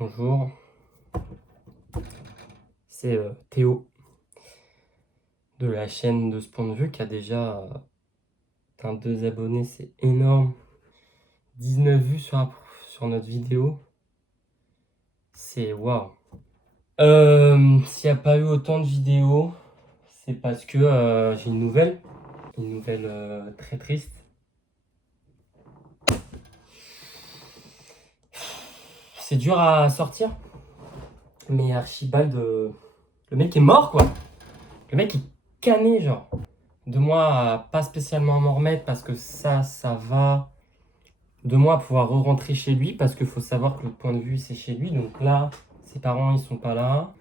Bonjour, c'est Théo de la chaîne de ce point de vue qui a déjà 2 abonnés, c'est énorme. 19 vues sur notre vidéo, c'est waouh. S'il n'y a pas eu autant de vidéos, c'est parce que j'ai une nouvelle très triste. C'est dur à sortir, mais Archibald, le mec est mort quoi. Le mec est cané genre. De moi à pas spécialement m'en remettre parce que ça va. De moi à pouvoir re-rentrer chez lui parce qu'il faut savoir que le point de vue c'est chez lui. Donc là, ses parents ils sont pas là.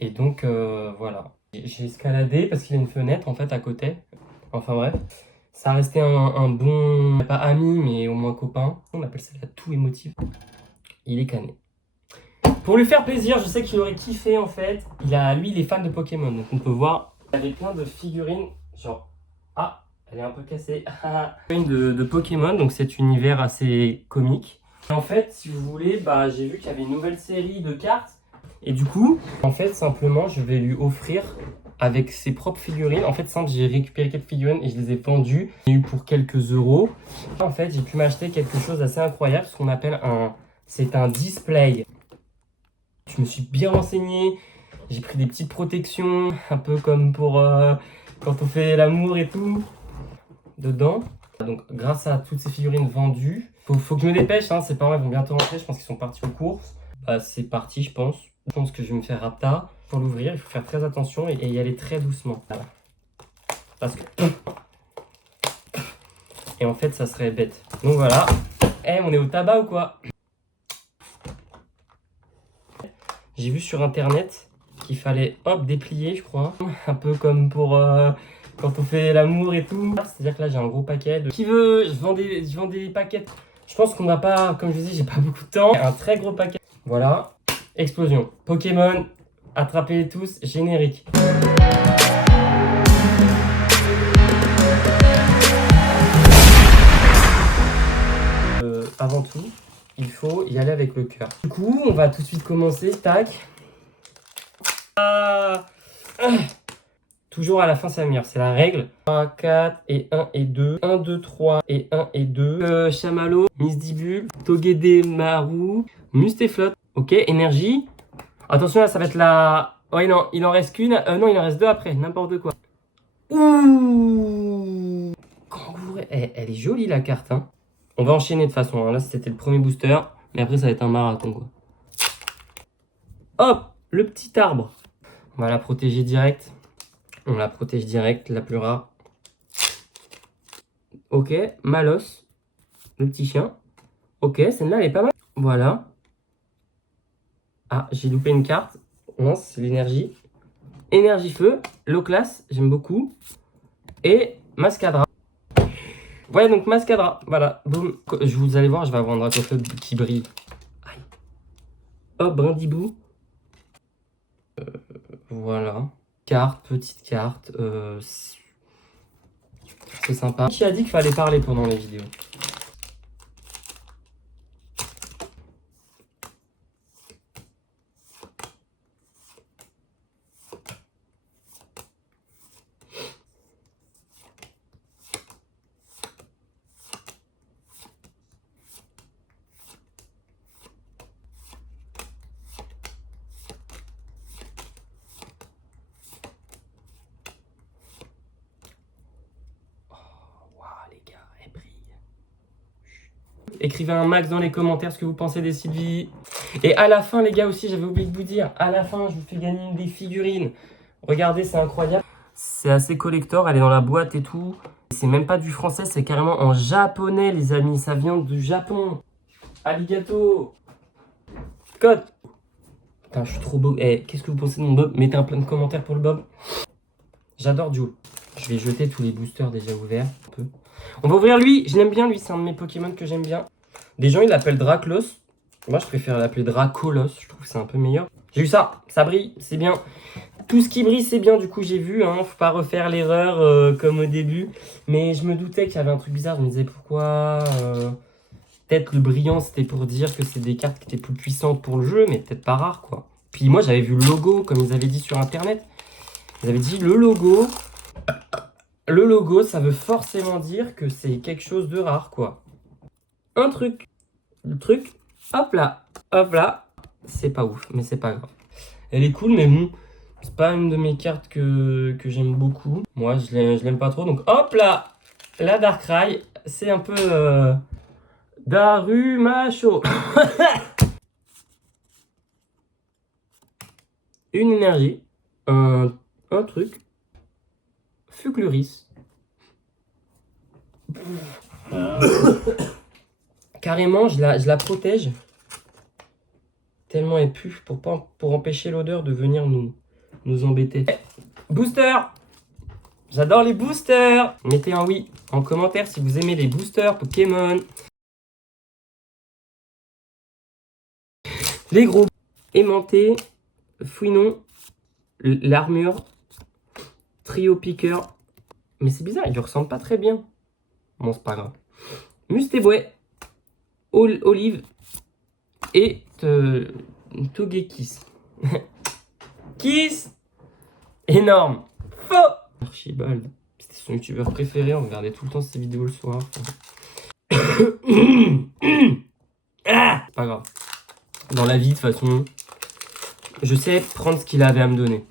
Et donc voilà. J'ai escaladé parce qu'il y a une fenêtre en fait à côté. Enfin bref. Ça a resté un bon, pas ami mais au moins copain. On appelle ça la toux émotive. Il est cané. Pour lui faire plaisir, je sais qu'il aurait kiffé en fait. Lui il est fan de Pokémon. Donc on peut voir. Il y avait plein de figurines genre. Ah, elle est un peu cassée. Une de Pokémon, donc cet univers assez comique. Et en fait, si vous voulez, j'ai vu qu'il y avait une nouvelle série de cartes. Et du coup, en fait, simplement, je vais lui offrir avec ses propres figurines. En fait, simple, j'ai récupéré quelques figurines et je les ai vendues. J'ai eu pour quelques euros. En fait, j'ai pu m'acheter quelque chose d'assez incroyable, ce qu'on appelle c'est un display. Je me suis bien renseigné. J'ai pris des petites protections, un peu comme pour quand on fait l'amour et tout, dedans. Donc grâce à toutes ces figurines vendues, faut que je me dépêche, hein, ses parents ils vont bientôt rentrer, je pense qu'ils sont partis aux courses. C'est parti je pense. Je pense que je vais me faire rapta. Pour l'ouvrir, il faut faire très attention et y aller très doucement. Voilà. Parce que... Et en fait ça serait bête. Donc voilà. On est au tabac ou quoi? J'ai vu sur internet qu'il fallait hop déplier je crois. Un peu comme pour quand on fait l'amour et tout. C'est-à-dire que là j'ai un gros paquet. Qui veut? Je vends des paquets. Je pense qu'on va pas, comme je vous dis, j'ai pas beaucoup de temps. Un très gros paquet. Voilà. Explosion. Pokémon. Attrapez-les tous. Générique. Avant tout, il faut y aller avec le cœur. Du coup, on va tout de suite commencer. Tac. Toujours à la fin, c'est la meilleure. C'est la règle. 3, 4 et 1 et 2. 1, 2, 3 et 1 et 2. Chamallow, Misdibule, Togedemaru, Mustaflot. Ok, énergie. Attention, là, ça va être la... Ouais, non, il en reste qu'une. Non, il en reste 2 après. N'importe quoi. Ouh, Kangourou. Elle est jolie, la carte. Hein. On va enchaîner de toute façon. Hein. Là, c'était le premier booster. Mais après, ça va être un marathon, quoi. Hop, le petit arbre. On va la protéger direct. On la protège direct, la plus rare. Ok, Malos, le petit chien. Ok, celle-là, elle est pas mal. Voilà. Ah, j'ai loupé une carte. Non, c'est l'énergie. Énergie feu, low class, j'aime beaucoup. Et Mascadra. Ouais, donc Mascadra. Voilà, boum. Vous allez voir, je vais avoir un Dracofeu qui brille. Aïe. Hop, Brindibou. Voilà. Carte, petite carte. C'est sympa. Qui a dit qu'il fallait parler pendant les vidéos? Écrivez un max dans les commentaires ce que vous pensez des Sylvie. Et à la fin, les gars, aussi, j'avais oublié de vous dire, à la fin, je vous fais gagner des figurines. Regardez, c'est incroyable. C'est assez collector, elle est dans la boîte et tout. C'est même pas du français, c'est carrément en japonais, les amis. Ça vient du Japon. Arigato. Code. Putain, je suis trop beau. Qu'est-ce que vous pensez de mon Bob? Mettez un plein de commentaires pour le Bob. J'adore Joe. Je vais jeter tous les boosters déjà ouverts. Un peu. On va ouvrir lui. Je l'aime bien, lui. C'est un de mes Pokémon que j'aime bien. Des gens, ils l'appellent Draclos. Moi, je préfère l'appeler Dracolos. Je trouve que c'est un peu meilleur. J'ai eu ça. Ça brille. C'est bien. Tout ce qui brille, c'est bien. Du coup, j'ai vu. Hein. Faut pas refaire l'erreur comme au début. Mais je me doutais qu'il y avait un truc bizarre. Je me disais pourquoi peut-être le brillant, c'était pour dire que c'est des cartes qui étaient plus puissantes pour le jeu, mais peut-être pas rares, quoi. Puis moi, j'avais vu le logo, comme ils avaient dit sur Internet. Ils avaient dit le logo, ça veut forcément dire que c'est quelque chose de rare, quoi. Un truc, le truc, hop là, c'est pas ouf, mais c'est pas grave. Elle est cool, mais bon, c'est pas une de mes cartes que j'aime beaucoup. Moi, je l'aime pas trop, donc hop là, la Darkrai, c'est un peu Darumacho. Une énergie, un truc, Fugluris. Carrément, je la protège. Tellement elle pue pour empêcher l'odeur de venir nous embêter. Booster! J'adore les boosters! Mettez un oui en commentaire si vous aimez les boosters Pokémon. Les gros aimantés, Fouinon, l'armure, Trio Piqueur. Mais c'est bizarre, il ne ressemble pas très bien. Bon, c'est pas grave. Mustéboué, Olive et Togekiss. Kiss! Énorme! Faux! Archibald, c'était son youtubeur préféré, on regardait tout le temps ses vidéos le soir. Ah, c'est pas grave. Dans la vie, de toute façon, je sais prendre ce qu'il avait à me donner.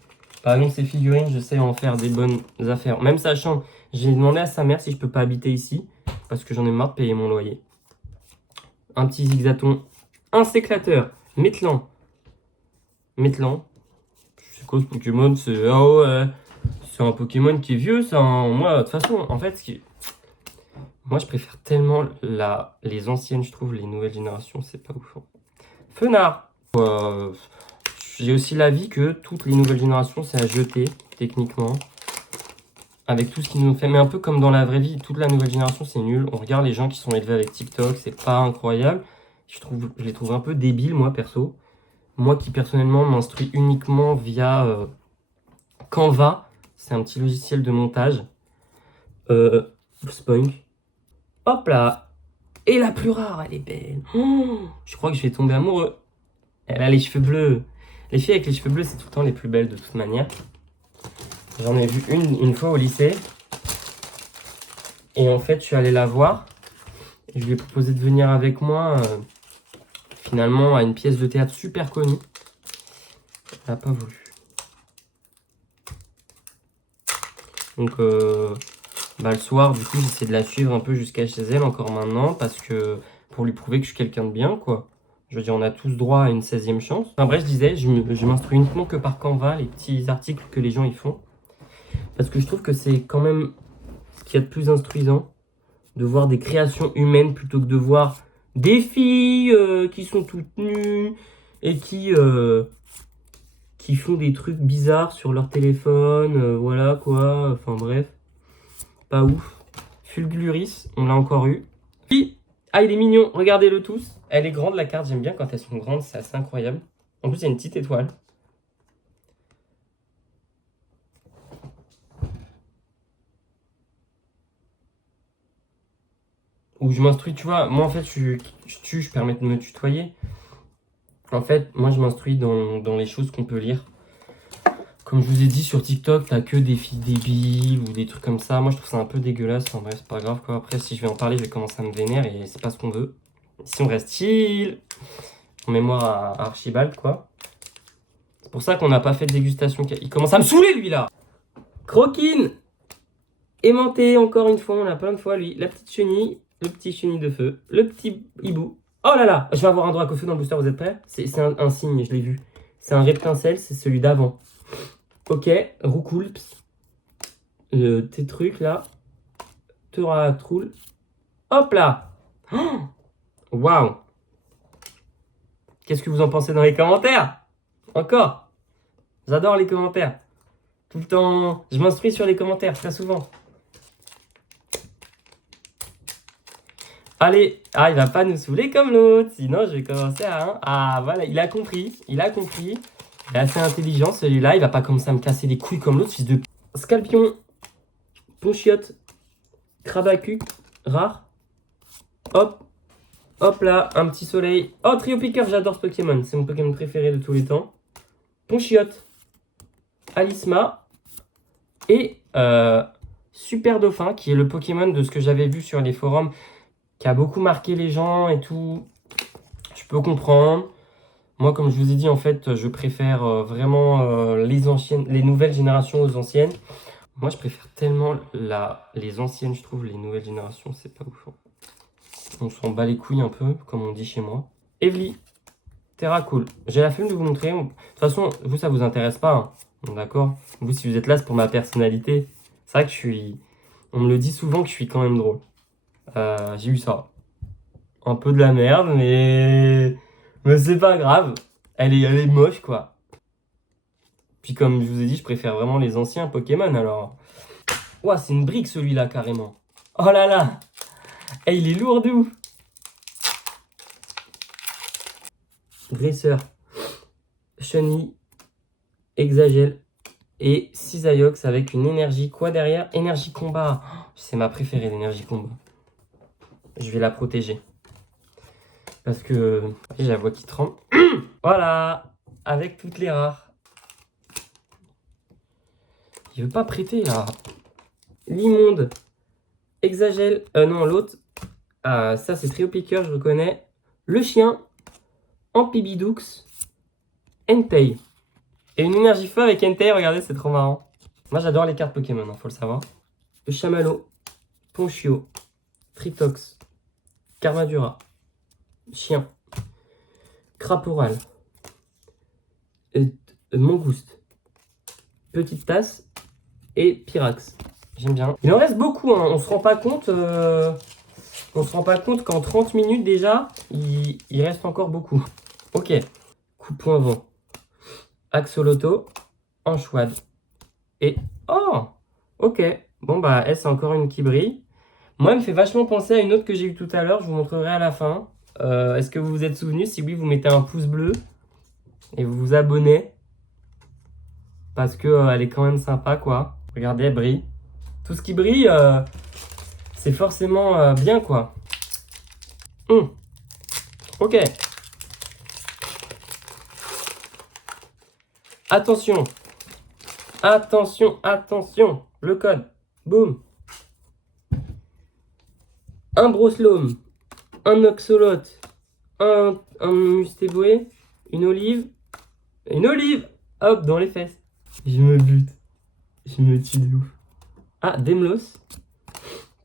Par exemple, ces figurines, je sais en faire des bonnes affaires. Même sachant, j'ai demandé à sa mère si je peux pas habiter ici, parce que j'en ai marre de payer mon loyer. Un petit zigzaton, un séclateur, Métlan. C'est quoi ce Pokémon? C'est un Pokémon qui est vieux, ça. Moi, de toute façon, en fait, moi, je préfère tellement les anciennes, je trouve. Les nouvelles générations, c'est pas ouf. Fenard. J'ai aussi l'avis que toutes les nouvelles générations, c'est à jeter, techniquement. Avec tout ce qu'ils nous ont fait. Mais un peu comme dans la vraie vie, toute la nouvelle génération, c'est nul. On regarde les gens qui sont élevés avec TikTok, c'est pas incroyable. Je les trouve un peu débiles, moi, perso. Moi qui, personnellement, m'instruis uniquement via Canva. C'est un petit logiciel de montage. Spoink. Hop là. Et la plus rare, elle est belle. Oh, je crois que je vais tomber amoureux. Elle a les cheveux bleus. Les filles avec les cheveux bleus, c'est tout le temps les plus belles de toute manière. J'en ai vu une fois au lycée. Et en fait, je suis allé la voir. Et je lui ai proposé de venir avec moi, finalement, à une pièce de théâtre super connue. Elle n'a pas voulu. Donc, le soir, du coup, j'essaie de la suivre un peu jusqu'à chez elle, encore maintenant, parce que pour lui prouver que je suis quelqu'un de bien, quoi. Je veux dire, on a tous droit à une 16e chance. Enfin bref, je disais, je m'instruis uniquement que par Canva, les petits articles que les gens y font. Parce que je trouve que c'est quand même ce qu'il y a de plus instruisant, de voir des créations humaines plutôt que de voir des filles qui sont toutes nues et qui font des trucs bizarres sur leur téléphone, voilà quoi, enfin bref, pas ouf. Fulguris, on l'a encore eu. Puis, ah il est mignon, regardez-le tous. Elle est grande la carte, j'aime bien quand elles sont grandes, c'est assez incroyable. En plus il y a une petite étoile. Où je m'instruis, tu vois, moi en fait je permets de me tutoyer. En fait, moi je m'instruis dans les choses qu'on peut lire. Comme je vous ai dit sur TikTok, t'as que des filles débiles ou des trucs comme ça. Moi je trouve ça un peu dégueulasse, en vrai c'est pas grave quoi. Après si je vais en parler, je vais commencer à me vénérer et c'est pas ce qu'on veut. Si on reste chill, en mémoire à Archibald quoi. C'est pour ça qu'on n'a pas fait de dégustation. Il commence à me saouler lui là. Croquine, aimanté encore une fois, on l'a plein de fois lui. La petite chenille, le petit chenille de feu, le petit hibou. Oh là là, je vais avoir un droit à feu dans le booster, vous êtes prêts? C'est un signe, je l'ai vu. C'est un reptincelle, c'est celui d'avant. Ok, Roucoulps. Tes trucs là. Teuratroul. Hop là. Waouh. Qu'est-ce que vous en pensez dans les commentaires? Encore. J'adore les commentaires. Tout le temps. Je m'instruis sur les commentaires très souvent. Allez, il va pas nous saouler comme l'autre, sinon je vais commencer à... Ah voilà, il a compris. Il est assez intelligent celui-là, il va pas commencer à me casser les couilles comme l'autre, fils de... Scalpion, Ponchiotte, Crabacuc, rare. Hop, Hop là, un petit soleil. Oh, Trio Picker, j'adore ce Pokémon. C'est mon Pokémon préféré de tous les temps. Ponchiotte. Alisma. Et Super Dauphin, qui est le Pokémon de ce que j'avais vu sur les forums, qui a beaucoup marqué les gens et tout. Je peux comprendre. Moi, comme je vous ai dit, en fait, je préfère vraiment les nouvelles générations aux anciennes. Moi, je préfère tellement les anciennes, je trouve. Les nouvelles générations, c'est pas ouf. On s'en bat les couilles un peu, comme on dit chez moi. Evely, Terra Cool. J'ai la flemme de vous montrer. De toute façon, vous, ça vous intéresse pas. Hein. D'accord? Vous, si vous êtes là, c'est pour ma personnalité. C'est vrai que je suis... On me le dit souvent que je suis quand même drôle. J'ai eu ça. Un peu de la merde, mais c'est pas grave. Elle est moche, quoi. Puis comme je vous ai dit, je préfère vraiment les anciens Pokémon, alors... Ouah, c'est une brique, celui-là, carrément. Oh là là. Eh, il est lourd de ouf. Dresseur. Chenille. Exagel. Et Cisaiox avec une énergie. Quoi derrière? Énergie combat. Oh, c'est ma préférée, l'énergie combat. Je vais la protéger. Parce que j'ai la voix qui tremble. Voilà. Avec toutes les rares. Il veut pas prêter, là. L'immonde. Exagel. Non, l'autre. Ah, ça, c'est Trio Picker, je reconnais. Le chien. Amphibidoux. Entei. Et une énergie feu avec Entei, regardez, c'est trop marrant. Moi, j'adore les cartes Pokémon, hein, faut le savoir. Le Chamallow. Ponchio. Tritox. Carmadura. Chien. Craporal. Mangouste. Petite tasse. Et Pyrax. J'aime bien. Il en reste beaucoup, hein. On se rend pas compte. On se rend pas compte qu'en 30 minutes déjà, il reste encore beaucoup. Ok. Coup point vent. Axoloto. Anchoide. Et... Oh! Ok. Bon bah, c'est encore une qui brille. Moi, elle me fait vachement penser à une autre que j'ai eue tout à l'heure. Je vous montrerai à la fin. Est-ce que vous vous êtes souvenu? Si oui, vous mettez un pouce bleu. Et vous vous abonnez. Parce que elle est quand même sympa, quoi. Regardez, elle brille. Tout ce qui brille, c'est forcément bien, quoi. Ok. Attention. Attention, attention. Le code. Boum. Un Broslome. Un Oxolot. Un Mustéboué. Une olive. Une olive. Hop, dans les fesses. Je me bute. Je me tue de ouf. Ah, Demlos.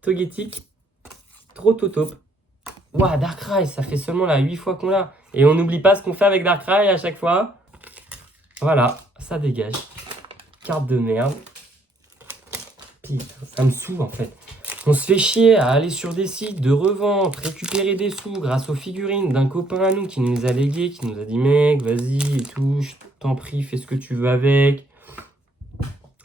Togetic. Trototop. Ouah, Darkrai, ça fait seulement là 8 fois qu'on l'a. Et on n'oublie pas ce qu'on fait avec Darkrai à chaque fois. Voilà, ça dégage. Carte de merde. Putain, ça me saoule en fait. On se fait chier à aller sur des sites de revente, récupérer des sous grâce aux figurines d'un copain à nous qui nous les a légués, qui nous a dit mec, vas-y et tout, je t'en prie, fais ce que tu veux avec.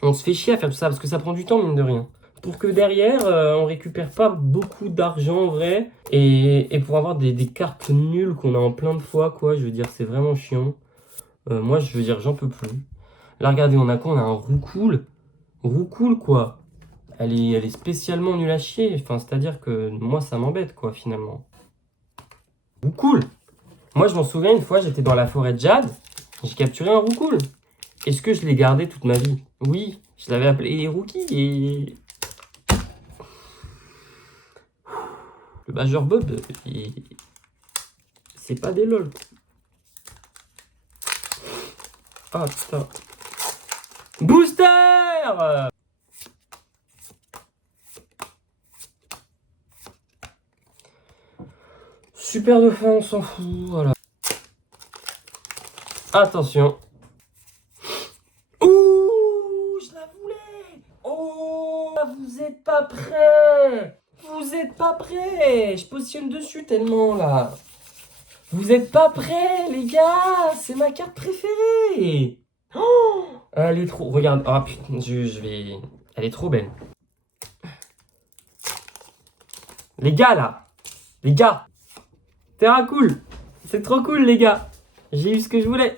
On se fait chier à faire tout ça parce que ça prend du temps, mine de rien. Pour que derrière, on récupère pas beaucoup d'argent en vrai. Et pour avoir des cartes nulles qu'on a en plein de fois, quoi. Je veux dire, c'est vraiment chiant. Moi, je veux dire, j'en peux plus. Là, regardez, on a quoi? On a un Roucoule. Roucoule, quoi. Elle est spécialement nulle à chier. Enfin, c'est-à-dire que moi, ça m'embête, quoi, finalement. Roucoule. Moi, je m'en souviens, une fois, j'étais dans la forêt de Jade. J'ai capturé un Roucoule. Est-ce que je l'ai gardé toute ma vie? Oui, je l'avais appelé Rookie et... Le Major Bob, c'est pas des lol. Ah putain. Booster! Super Dauphin, on s'en fout, voilà. Attention. Ouh, je la voulais. Oh, vous êtes pas prêts. Vous êtes pas prêts. Je positionne dessus tellement là. Vous êtes pas prêts, les gars. C'est ma carte préférée. Oh, elle est trop... Regarde. Ah putain, je vais... Elle est trop belle. Les gars, là. Les gars. Terra Cool. C'est trop cool, les gars. J'ai eu ce que je voulais.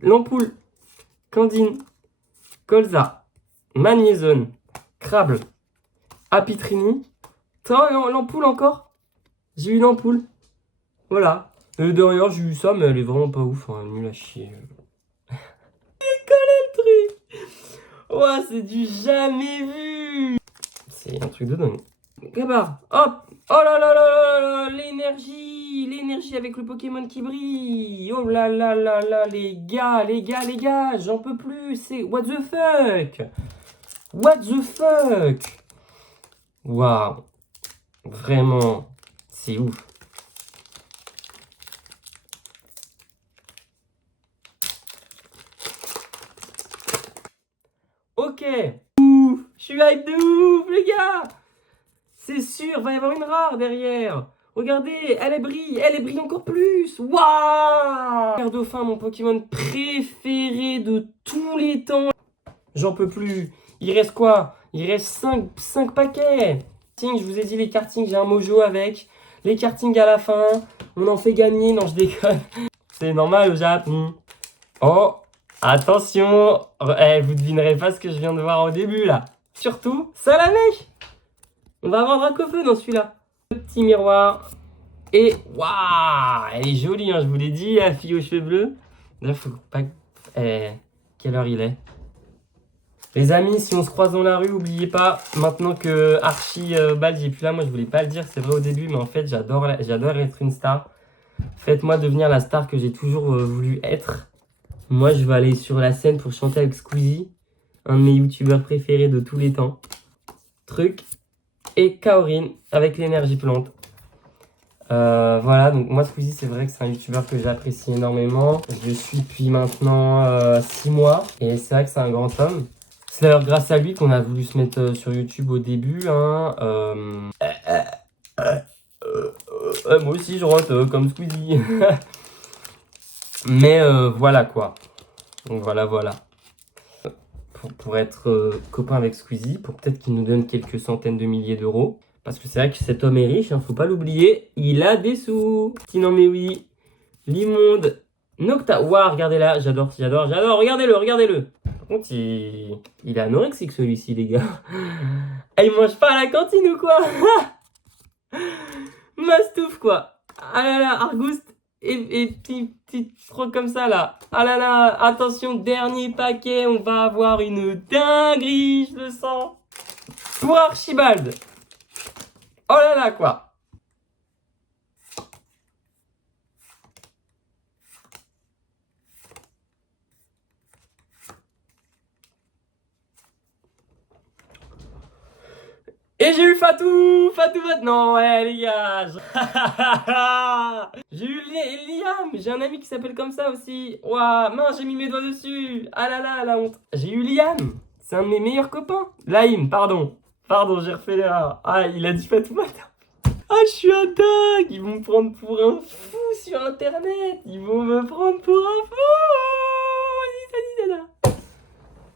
L'ampoule. Candine. Colza. Magnézone. Crable. Apitrini. L'ampoule encore. J'ai eu l'ampoule. Voilà. Et derrière, j'ai eu ça, mais elle est vraiment pas ouf. Hein, nulle à chier. J'ai collé le truc. Ouah, c'est du jamais vu. C'est un truc de dingue. Gabar, hop. Oh là là là là là, l'énergie avec le Pokémon qui brille. Oh là là là là, les gars, j'en peux plus. C'est what the fuck. What the fuck. Waouh. Vraiment, c'est ouf. Ok. Ouf. Je suis hype de ouf, les gars. C'est sûr, va y avoir une rare derrière. Regardez, elle brille encore plus. Waouh. Dauphin, mon Pokémon préféré de tous les temps. J'en peux plus. Il reste quoi? Il reste 5 paquets. Je vous ai dit les kartings, j'ai un mojo avec. Les kartings à la fin, on en fait gagner. Non, je déconne. C'est normal au Japon. Oh, attention. Vous devinerez pas ce que je viens de voir au début là. Surtout, Salamèche. On va avoir Dracofeu dans celui-là. Le petit miroir. Et waouh, elle est jolie, hein, je vous l'ai dit, la fille aux cheveux bleus. Là, faut pas... quelle heure il est? Les amis, si on se croise dans la rue, oubliez pas, maintenant que Archibald j'ai plus là, moi je voulais pas le dire, c'est vrai au début, mais en fait j'adore être une star. Faites-moi devenir la star que j'ai toujours voulu être. Moi je vais aller sur la scène pour chanter avec Squeezie, un de mes youtubeurs préférés de tous les temps. Truc. Et Kaorin avec l'énergie plante. Voilà, donc moi Squeezie c'est vrai que c'est un youtubeur que j'apprécie énormément. Je le suis depuis maintenant 6 mois et c'est vrai que c'est un grand homme. C'est d'ailleurs grâce à lui qu'on a voulu se mettre sur YouTube au début. Hein. Moi aussi je rote comme Squeezie. Mais voilà quoi. Donc voilà. Pour être copain avec Squeezie, pour peut-être qu'il nous donne quelques centaines de milliers d'euros. Parce que c'est vrai que cet homme est riche, hein, faut pas l'oublier. Il a des sous. Non mais oui. L'immonde. Nocta. Waouh, regardez là. J'adore. Regardez-le. Par contre, il est anorexique celui-ci, les gars. Ah, il mange pas à la cantine ou quoi? Mastouf, quoi. Ah là là, Argouste. Et petit truc comme ça, là. Ah là là, attention, dernier paquet. On va avoir une dinguerie, je le sens. Pour Archibald. Oh là là, quoi. Et j'ai eu Fatou maintenant, ouais les gars. J'ai eu Liam, j'ai un ami qui s'appelle comme ça aussi. Ouah, mince, j'ai mis mes doigts dessus. Ah là là, la honte. J'ai eu Liam, c'est un de mes meilleurs copains. Laïm, pardon, j'ai refait l'erreur. Ah, il a dit Fatou maintenant. Ah, je suis un dingue, ils vont me prendre pour un fou sur internet. Ils vont me prendre pour un fou.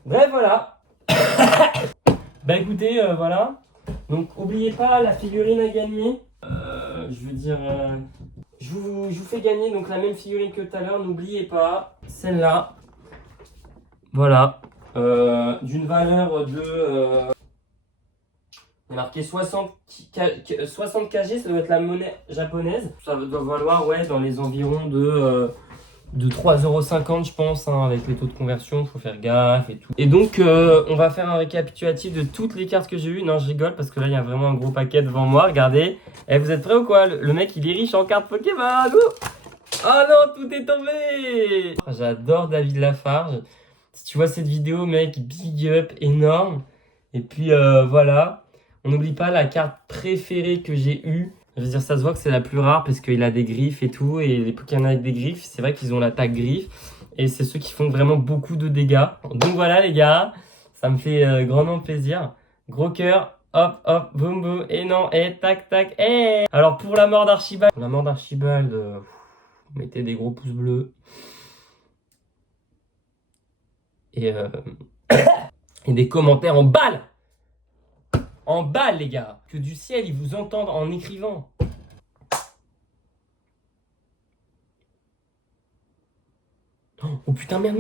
Bref, voilà. Bah écoutez, voilà. Donc, oubliez pas la figurine à gagner. Je vous fais gagner donc la même figurine que tout à l'heure. N'oubliez pas, celle-là. Voilà. D'une valeur de... il est marqué 60 kg, ça doit être la monnaie japonaise. Ça doit valoir, ouais, dans les environs de 3,50 €, je pense, hein, avec les taux de conversion, il faut faire gaffe et tout. Et donc, on va faire un récapitulatif de toutes les cartes que j'ai eues. Non, je rigole parce que là, il y a vraiment un gros paquet devant moi. Regardez. Et vous êtes prêts ou quoi? Le mec, il est riche en cartes Pokémon. Oh non, tout est tombé. J'adore David Lafarge. Si tu vois cette vidéo, mec, big up, énorme. Et puis, voilà. On n'oublie pas la carte préférée que j'ai eue. Je veux dire, ça se voit que c'est la plus rare parce qu'il a des griffes et tout. Et les Pokémon avec des griffes, c'est vrai qu'ils ont l'attaque griffe. Et c'est ceux qui font vraiment beaucoup de dégâts. Donc voilà les gars, ça me fait grandement plaisir. Gros cœur, hop, hop, boum, boum. Et non, et tac, tac, et... Alors pour la mort d'Archibald, mettez des gros pouces bleus. Et, et des commentaires en balle. En balle, les gars. Que du ciel, ils vous entendent en écrivant. Oh putain, merde.